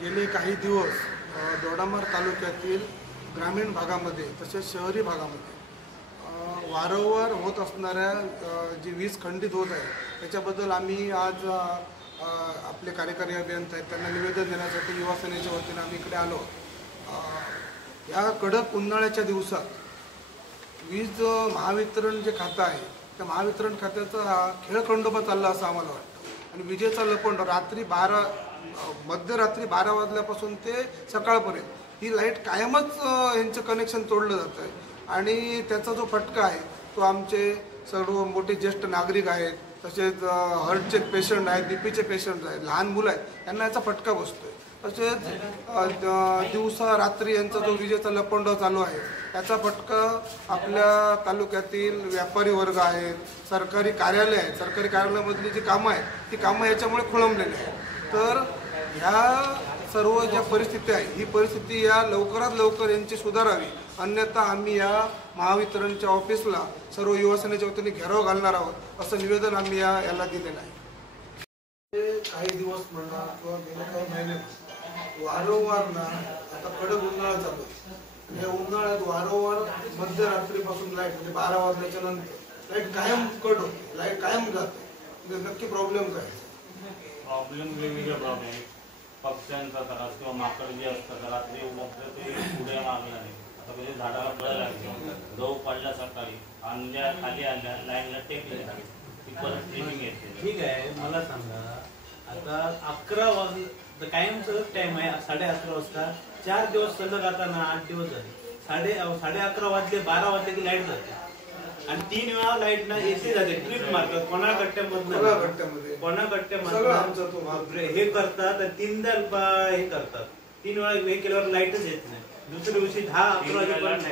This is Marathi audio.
गेले काही दिवस दोडामार्ग तालुक्यातील ग्रामीण भागामध्ये तसेच शहरी भागामध्ये वारंवार होत असणाऱ्या जी वीज खंडित होत आहे त्याच्याबद्दल आम्ही आज आपले कार्यकारी अभियंता आहेत त्यांना निवेदन देण्यासाठी युवा सेनेच्या वतीने आम्ही इकडे आलो। या कडक उन्हाळ्याच्या दिवसात वीज महावितरण जे खातं आहे त्या महावितरण खात्याचा खेळखंडोबा चालला असं आम्हाला वाटतं आणि विजेचा लपंड रात्री मध्यरात्री 12 वाजल्यापासून ते सकाळपर्यंत ही लाईट कायमच यांचं कनेक्शन तोडलं जातं आहे आणि त्याचा जो फटका आहे तो आमचे सर्व मोठे ज्येष्ठ नागरिक आहेत तसेच हार्टचे पेशंट आहेत बीपीचे पेशंट आहेत लहान मुलं आहेत यांना याचा फटका बसतो आहे। तसेच दिवसा रात्री यांचा जो विजेचा लपंड चालू आहे त्याचा फटका आपल्या तालुक्यातील व्यापारी वर्ग आहेत सरकारी कार्यालय आहेत सरकारी कार्यालयामधली जी कामं आहेत ती कामं याच्यामुळे खोळंबलेली आहेत। तर ह्या सर्व ज्या परिस्थिती आहे ही परिस्थिती या लवकरात लवकर यांची सुधारावी अन्यथा आम्ही या महावितरणच्या ऑफिसला सर्व युवा सेनेच्या वतीने घेराव घालणार आहोत असं निवेदन आम्ही याला दिलेलं आहे। काही दिवस म्हणा किंवा गेले काही महिने वारंवार ना आता कडक उन्हाळा चालू आहे या उन्हाळ्यात वारंवार मध्यरात्रीपासून लाईट म्हणजे 12 वाजल्याच्या नंतर लाईट कायम कट होते लाईट कायम जाते म्हणजे नक्की प्रॉब्लेम काय? प्रॉब्लेम वेगवेगळे प्रॉब्लेम पक्ष्यांचा त्रास किंवा माकड जे असतात रात्री उठलं ते उड्या मारला नाही आता म्हणजे झाडाला फळं लागली गहू पडला सकाळी आणल्या खाली आणल्या लाईनला टेकले ती परत ट्रेनिंग येते। ठीक आहे मला सांगा आता 11 वाजता कायमचं टाइम आहे 11:30 वाजता 4 दिवस सलग आता ना 8 दिवस झाले 11:30 वाजले 12 वाजले की लाईट जाते आणि 3 वेळा लाईट ना एसी जाते ट्रिप मारतात कोणा गट्ट्यामधून हे करतात 3दा हे करतात 3 वेळा हे केल्यावर लाईटच येत नाही दुसऱ्या दिवशी 10-11 वाजेपर्यंत